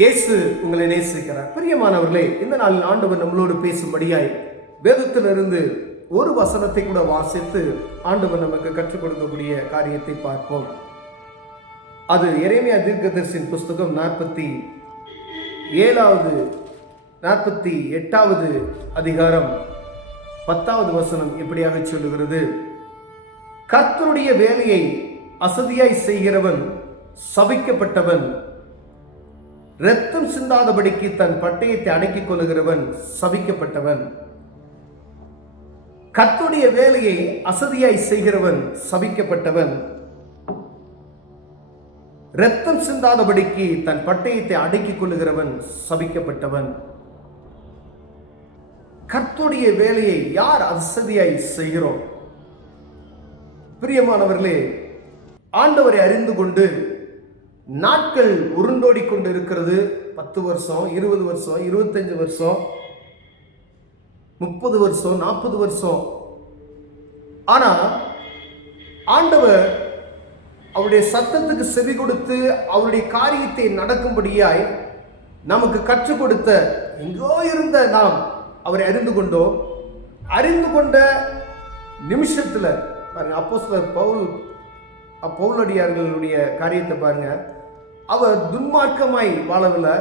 இயேசு உங்களை நேசிக்கிறார். பிரியமானவர்களே, இந்த நாளில் ஆண்டவர் நம்மளோடு பேசும்படியாய் வேதத்திலிருந்து ஒரு வசனத்தை கூட வாசித்து ஆண்டவர் நமக்கு கற்றுக் கொடுக்கக்கூடிய காரியத்தை பார்ப்போம். அது எரேமியா தீர்க்கதரிசியின் புஸ்தகம் 48வது அதிகாரம் 10வது வசனம் இப்படியாக சொல்லுகிறது: கர்த்தருடைய வேலையை அசதியாய் செய்கிறவன் சபிக்கப்பட்டவன், இரத்தம் சிந்தாதபடிக்கு தன் பட்டயத்தை அடக்கிக் கொள்ளுகிறவன் சபிக்கப்பட்டவன். கர்த்தருடைய வேலையை அசதியாய் செய்கிறவன் சபிக்கப்பட்டவன், இரத்தம் சிந்தாதபடிக்கு தன் பட்டயத்தை அடக்கிக் கொள்ளுகிறவன் சபிக்கப்பட்டவன். கர்த்தருடைய வேலையை யார் அசதியாய் செய்கிறோம்? பிரியமானவர்களே, ஆண்டவரை அறிந்து கொண்டு நாட்கள் உருண்டோடி கொண்டு இருக்கிறது. 10 வருஷம், 20 வருஷம், 25 வருஷம், 30 வருஷம், 40 வருஷம். ஆனா ஆண்டவர் அவருடைய சத்தத்துக்கு செவி கொடுத்து அவருடைய காரியத்தை நடக்கும்படியாய் நமக்கு கற்றுக் கொடுத்த எங்கோ இருந்த நாம் அவரை அறிந்து கொண்டோம். அறிந்து கொண்ட நிமிஷத்துல பாருங்க, அப்போஸ்தலர் பவுலடியார்களுடைய காரியத்தை பாருங்க. அவர் துன்மார்க்கமாய் வாழவில்லை.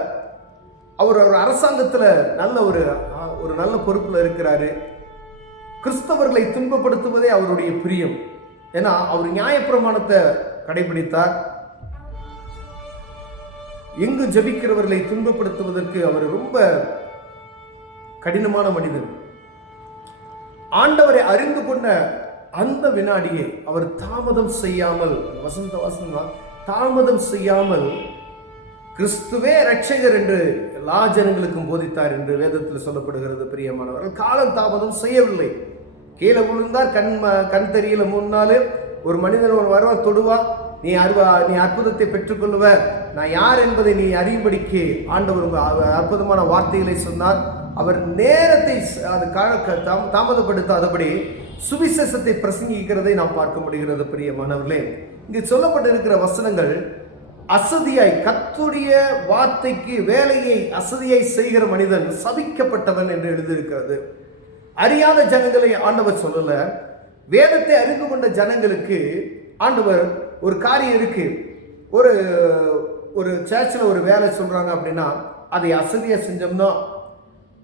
அவர் ஒரு அரசாங்கத்தில் நல்ல ஒரு நல்ல பொறுப்பில் இருக்கிறாரு. கிறிஸ்தவர்களை துன்பப்படுத்துவதே அவருடைய பிரியம். ஏன்னா அவர் நியாயப்பிரமாணத்தை கடைபிடித்தார். எங்கு ஜெபிக்கிறவர்களை துன்பப்படுத்துவதற்கு அவர் ரொம்ப கடினமான மனிதன். ஆண்டவரை அறிந்து கொண்ட அந்த வினாடியை அவர் தாமதம் செய்யாமல், தாமதம் செய்யாமல் கிறிஸ்துவே இரட்சகர் என்று எல்லா ஜனங்களுக்கும் போதித்தார் என்று வேதத்தில் சொல்லப்படுகிறது. பிரியமானவர்கள், காலம் தாமதம் செய்யவில்லை. கீழே விழுந்தார், கண் தெரியல. 3 நாள் ஒரு மனிதன் வருவான், தொடுவா, நீ அற்புதத்தை பெற்றுக்கொள்ளுவ, நான் யார் என்பதை நீ அறியும்படிக்கு ஆண்டவர் அற்புதமான வார்த்தைகளை சொன்னார். அவர் நேரத்தை தாமதப்படுத்தாதபடி சுவிசேஷத்தை பிரசங்கிக்கிறதை நாம் பார்க்க முடிகிறது. பிரியமானவர்களே, இங்கு சொல்லப்பட்டிருக்கிற வசனங்கள் அசதியாய், கர்த்தருடைய வார்த்தைக்கு வேலையை அசதியாய் செய்கிற மனிதன் சபிக்கப்பட்டவன் என்று எழுதியிருக்கிறது. அறியாத ஜனங்களை ஆண்டவர் சொல்லல. வேதத்தை அறிந்து கொண்ட ஜனங்களுக்கு ஆண்டவர் ஒரு காரியம் இருக்கு. ஒரு சர்ச்சில் ஒரு வேலை சொல்றாங்க அப்படின்னா அதை அசதியா செஞ்சோம்னா,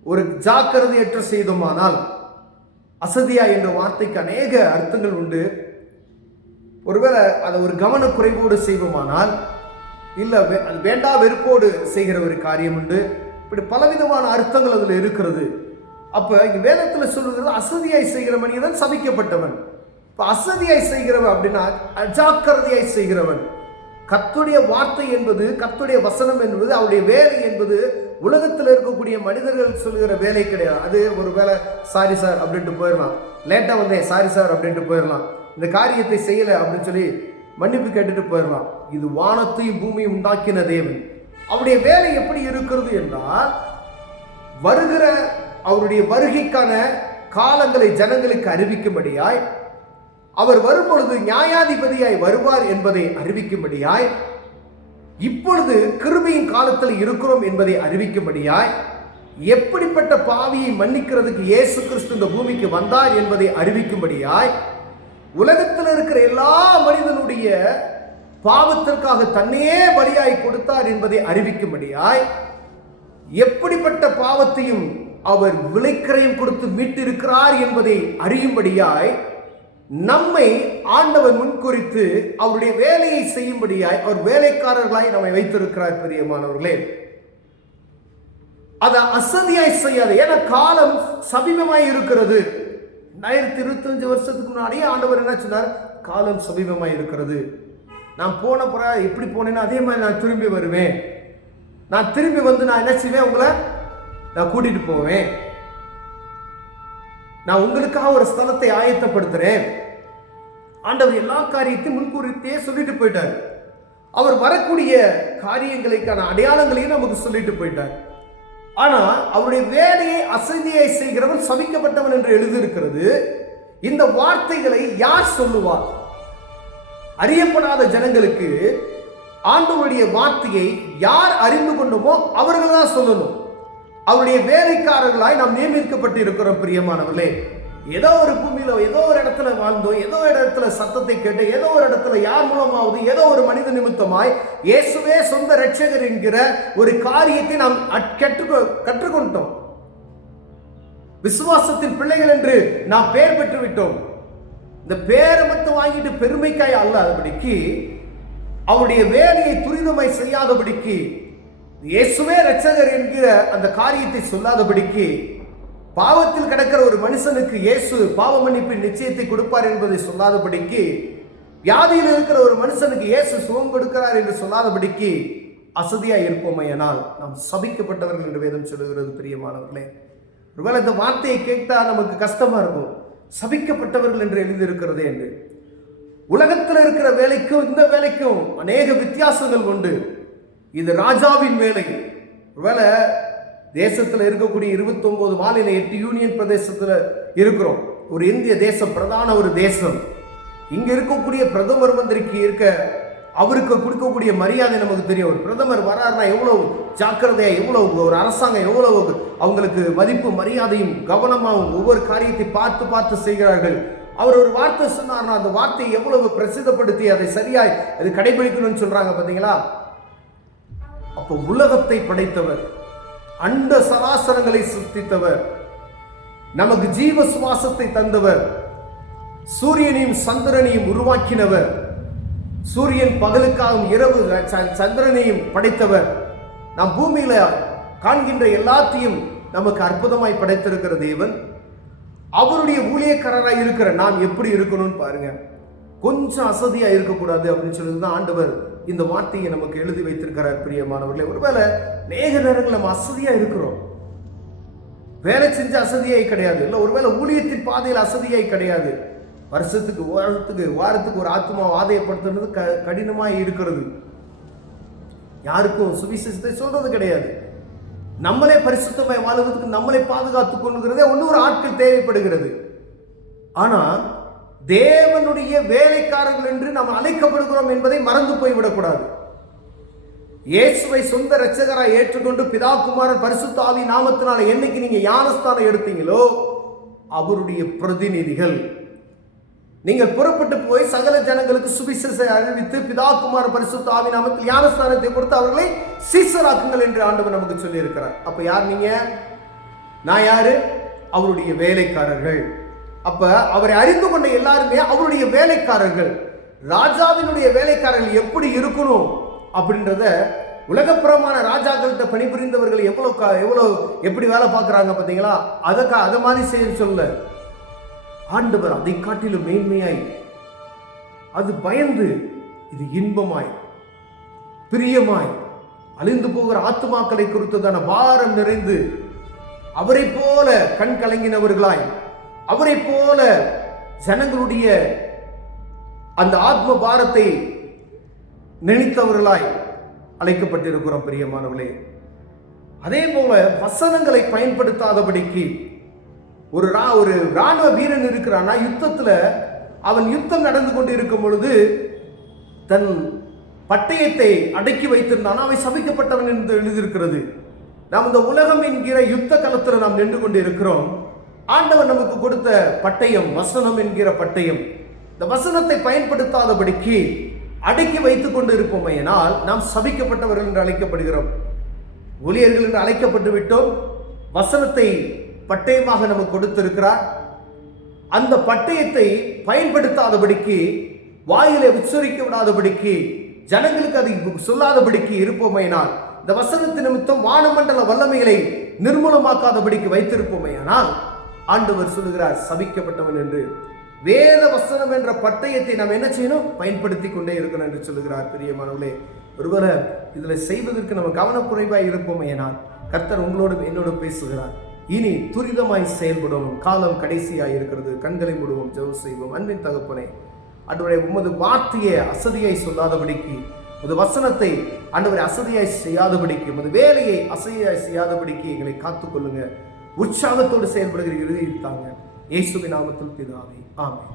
ஒரு ஜாக்கிரதையற்ற செய்தோமானால், அசதியா என்ற வார்த்தைக்கு அநேக அர்த்தங்கள் உண்டு. ஒருவேளை அதை ஒரு கவனக்குறைவோடு செய்வோமானால், இல்லை அது வேண்டா வெறுப்போடு செய்கிற ஒரு காரியம் உண்டு. இப்படி பலவிதமான அர்த்தங்கள் அதில் இருக்கிறது. அப்போ இங்கே வேதத்தில் சொல்லுகிறது அசதியாய் செய்கிற மனிதன் சபிக்கப்பட்டவன். இப்போ அசதியாய் செய்கிறவன் அப்படின்னா அஜாக்கிரதையாய் செய்கிறவன். கர்த்தருடைய வார்த்தை என்பது, கர்த்தருடைய வசனம் என்பது, அவருடைய வேலை என்பது உலகத்தில் இருக்கக்கூடிய மனிதர்கள் சொல்லுகிற வேலை கிடையாது. அது ஒரு வேலை, சாரி சார் அப்படின்ட்டு போயிடலாம், லேட்டாக வந்தேன் சாரி சார் அப்படின்ட்டு போயிடலாம், இந்த காரியத்தை செய்யலை அப்படின்னு சொல்லி மன்னிப்பு கேட்டுட்டு போயிடலாம். இது வானத்தையும் பூமியும் உண்டாக்கின தேவன். அவருடைய வேலை எப்படி இருக்கிறது என்றால், வருகிற அவருடைய வருகைக்கான காலங்களை ஜனங்களுக்கு அறிவிக்கும்படியாய், அவர் வரும்பொழுது நியாயாதிபதியாய் வருவார் என்பதை அறிவிக்கும்படியாய், இப்பொழுது கிருபையின் காலத்தில் இருக்கிறோம் என்பதை அறிவிக்கும்படியாய், எப்படிப்பட்ட பாவியை மன்னிக்கிறதுக்கு இயேசு கிறிஸ்து இந்த பூமிக்கு வந்தார் என்பதை அறிவிக்கும்படியாய், உலகத்தில் இருக்கிற எல்லா மனிதனுடைய பாவத்திற்காக தன்னையே பலியாய் கொடுத்தார் என்பதை அறிவிக்கும்படியாய், எப்படிப்பட்ட பாவத்தையும் அவர் விலைக்கிரயம் கொடுத்து மீட்டிருக்கிறார் என்பதை அறியும்படியாய், நம்மை ஆண்டவர் முன்குறித்து அவருடைய வேலையை செய்யும்படியாய் அவர் வேலைக்காரர்களாய் நம்மை வைத்திருக்கிறார். பிரியமானவர்களே, அதை அசதியாய் செய்யாது. ஏன்னா காலம் சமீபமாய் இருக்கிறது. 2025 வருஷத்துக்கு முன்னாடியே ஆண்டவர் என்ன சொன்னார்? காலம் சமீபமாய் இருக்கிறது. நான் போன எப்படி போனேன்னா அதே மாதிரி நான் திரும்பி வருவேன். நான் திரும்பி வந்து நான் என்ன செய்வேன்? உங்களை நான் கூட்டிட்டு போவேன். நான் உங்களுக்காக ஒரு ஸ்தலத்தை ஆயத்தப்படுத்துறேன். ஆண்டவர் எல்லா காரியத்தையும் முன்கூறித்தே சொல்லிட்டு போயிட்டார். அவர் வரக்கூடிய காரியங்களுக்கான அடையாளங்களையும் நமக்கு சொல்லிட்டு போயிட்டார். ஆனா அவருடைய வேலையை அசதியை செய்கிறவன் சபிக்கப்பட்டவன் என்று எழுதியிருக்கிறது. இந்த வார்த்தைகளை யார் சொல்லுவார்? அறியப்படாத ஜனங்களுக்கு ஆண்டவருடைய வார்த்தையை யார் அறிந்து கொண்டோமோ அவர்கள் தான் சொல்லணும். அவருடைய வேலைக்காரர்களாய் நாம் நியமிக்கப்பட்டு இருக்கிறோம் பிரியமானவர்களே. ஏதோ ஒரு பூமியில ஏதோ ஒரு இடத்துல வாழ்ந்தோம், ஏதோ ஒரு இடத்துல சத்தத்தை கேட்டு, ஏதோ ஒரு இடத்துல யார் மூலமாவது ஏதோ ஒரு மனித நிமித்தமாய் இயேசுவே சொந்த இரட்சகர் என்கிற ஒரு காரியத்தை நாம் கற்றுக்கொண்டோம். விசுவாசத்தின் பிள்ளைகள் என்று நாம் பெயர் பெற்று விட்டோம். இந்த பேரை மட்டும் வாங்கிட்டு பெருமைக்காய் அல்லாதபடிக்கு, அவருடைய வேலையை துரிதமாய் செய்யாதபடிக்கு, இயேசுவே இரட்சகர் என்கிற அந்த காரியத்தை சொல்லாதபடிக்கு, பாவத்தில் கிடக்கிற ஒரு மனுஷனுக்கு இயேசு பாவ மன்னிப்பின் நிச்சயத்தை கொடுப்பார் என்பதை சொல்லாதபடிக்கு, வியாதியில் இருக்கிற ஒரு மனுஷனுக்கு இயேசு சுகம் கொடுக்கிறார் என்று சொல்லாதபடிக்கு அசதியாய் இருப்போமையானால் நாம் சபிக்கப்பட்டவர்கள் என்று வேதம் சொல்லுகிறது பிரியமானவர்களே. ஒருவேளை இந்த வார்த்தையை கேட்டால் நமக்கு கஷ்டமா இருக்கும். சபிக்கப்பட்டவர்கள் என்று எழுதியிருக்கிறதே என்று. உலகத்தில் இருக்கிற வேலைக்கும் இந்த வேலைக்கும் அநேக வித்தியாசங்கள் உண்டு. இது ராஜாவின் வேலை. ஒருவேளை தேசத்தில் இருக்கக்கூடிய 29 மாநில 8 யூனியன் பிரதேசத்தில் இருக்கிறோம். ஒரு இந்திய தேசம், பிரதான ஒரு தேசம். இங்க இருக்கக்கூடிய பிரதமர் மந்திரிக்கு அவருக்கு கொடுக்கக்கூடிய மரியாதை நமக்கு தெரியும். ஒரு பிரதமர் வராருன்னா எவ்வளவு ஜாக்கிரதையா, எவ்வளவு ஒரு அரசாங்கம் எவ்வளவு அவங்களுக்கு மதிப்பு மரியாதையும் கவனமாகவும் ஒவ்வொரு காரியத்தை பார்த்து பார்த்து செய்கிறார்கள். அவர் ஒரு வார்த்தை சொன்னார்னா அந்த வார்த்தையை எவ்வளவு பிரசித்தப்படுத்தி அதை சரியாய் அது கடைபிடிக்கணும்னு சொல்றாங்க பார்த்தீங்களா? அப்போ உலகத்தை படைத்தவர், அண்ட சராசரங்களை சிருஷ்டித்தவர், நமக்கு ஜீவ சுவாசத்தை தந்தவர், சூரியனையும் சந்திரனையும் உருவாக்கினவர், சூரியன் பகலுக்காகவும் இரவு சந்திரனையும் படைத்தவர், நாம் பூமியில காண்கின்ற எல்லாத்தையும் நமக்கு அற்புதமாய் படைத்திருக்கிற தேவன், அவருடைய ஊழியக்காரராய் இருக்கிற நாம் எப்படி இருக்கணும்னு பாருங்க. கொஞ்சம் அசதியா இருக்கக்கூடாது அப்படின்னு சொல்லிதான் ஆண்டவர் இந்த வார்த்தையை நமக்கு எழுதி வைத்திருக்கிறார் பிரியமானவர்களே. ஒருவேளை நேக நேரங்கள் நம்ம அசதியா இருக்கிறோம், வேலை செஞ்ச அசதியாய் கிடையாது, இல்லை ஒருவேளை ஊழியத்தின் பாதையில் அசதியாய் கிடையாது. வாரத்துக்கு ஒரு ஆத்மா ஆதாயப்படுத்துறது கடினமாக இருக்கிறது. யாருக்கும் சுவிசேஷத்தை சொல்றது கிடையாது. நம்மளே பரிசுத்தமாய் வாழ்வதற்கு நம்மளை பாதுகாத்துக் கொள்கிறதே ஒன்னொரு ஆட்கள் தேவைப்படுகிறது. ஆனா தேவனுடைய வேலைக்காரர்கள் என்று நாம் அழைக்கப்படுகிறோம் என்பதை மறந்து போய்விடக்கூடாது. இயேசுவை சொந்த இரட்சகராய் ஏற்றுக்கொண்டு பிதா குமாரன் பரிசுத்த ஆவி நாமத்தினால என்னைக்கு நீங்க ஞானஸ்தானம் எடுத்தீங்களோ அவருடைய பிரதிநிதிகள். நீங்கள் புறப்பட்டு போய் சகல ஜனங்களுக்கு சுவிசேஷத்தை அறிவித்து பிதா குமார பரிசுத்த ஆவி நாமத்தில் ஞானஸ்தானத்தை கொடுத்து அவர்களை சீசராக்குங்கள் என்று ஆண்டவர் நமக்கு சொல்லி இருக்கிறார். அப்ப யார் நீங்க? நான் யாரு? அவருடைய வேலைக்காரர்கள். அப்ப அவரை அறிந்து கொண்ட எல்லாருமே அவருடைய வேலைக்காரர்கள். ராஜாவினுடைய வேலைக்காரர்கள் எப்படி இருக்கணும் அப்படின்றத உலகப்புறமான ராஜாக்கள்கிட்ட பணிபுரிந்தவர்கள் எவ்வளவு எப்படி வேலை பார்க்கறாங்க பார்த்தீங்களா? அதை மாதிரி செய்ய சொல்ல ஆண்டவர் அதை காட்டிலும் மேன்மையாய், அது பயந்து, இது இன்பமாய் பிரியமாய் அழிந்து போகிற ஆத்துமாக்களை குறித்ததான பாரம் நிறைந்து அவரை போல கண் கலங்கினவர்களாய், அவரை போல ஜனங்களுடைய அந்த ஆத்ம பாரத்தை நினைத்தவர்களாய் அழைக்கப்பட்டிருக்கிறோம் பிரியமானவர்களே. அதே போல வசனங்களை பயன்படுத்தாதபடிக்கு, ஒரு ராணுவ வீரன் இருக்கிறானா, யுத்தத்துல அவன் யுத்தம் நடந்து கொண்டு இருக்கும் பொழுது தன் பட்டயத்தை அடக்கி வைத்திருந்தானா அவன் சபிக்கப்பட்டவன் என்று எழுதியிருக்கிறது. நாம் இந்த உலகம் என்கிற யுத்த களத்துல நாம் நின்று கொண்டு இருக்கிறோம். ஆண்டவர் நமக்கு கொடுத்த பட்டயம் வசனம் என்கிற பட்டயம். இந்த வசனத்தை பயன்படுத்தாதபடிக்கு அடக்கி வைத்துக் கொண்டு இருப்போமையினால் நாம் சபிக்கப்பட்டவர்கள் என்று அழைக்கப்படுகிறோம். ஊழியர்கள் என்று அழைக்கப்பட்டு விட்டோம். வசனத்தை பட்டயமாக நமக்கு கொடுத்திருக்கிறார். அந்த பட்டயத்தை பயன்படுத்தாதபடிக்கு, வாயிலை உச்சரிக்க விடாதபடிக்கு, ஜனங்களுக்கு அதை சொல்லாதபடிக்கு இருப்போமையினால், இந்த வசனத்தின் நிமித்தம் வானமண்டல வல்லமைகளை நிர்மூலமாக்காதபடிக்கு வைத்திருப்போமையானால் ஆண்டவர் சொல்லுகிறார் சபிக்கப்பட்டவன் என்று. வேத வசனம் என்ற பட்டயத்தை நாம் என்ன செய்யணும்? பயன்படுத்தி கொண்டே இருக்கணும் என்று சொல்லுகிறார் பிரியமானவர்களே. ஒருவேளை இதுல செய்வதற்கு நம்ம கவனக்குறைவாய் இருப்போமையானால் கர்த்தர் உங்களோடு என்னோடு பேசுகிறார். இனி துரிதமாய் செயல்படும் காலம் கடைசியாய் இருக்கிறது. கண்களை மூடுவோம், ஜெபம் செய்வோம். அன்பின் தகப்பனே, ஆண்டவரே, உமது வார்த்தையை அசதியாய் சொல்லாதபடிக்கு, உமது வசனத்தை ஆண்டவரே அசதியாய் செய்யாதபடிக்கு, உமது வேலையை அசதியாய் செய்யாதபடிக்கு எங்களை காத்துக்கொள்ளுங்க. உற்சாகத்தோடு செயல்படுகிற இறுதியில் தாங்க. இயேசுவின் நாமத்தில் பிதாவே, ஆமென்.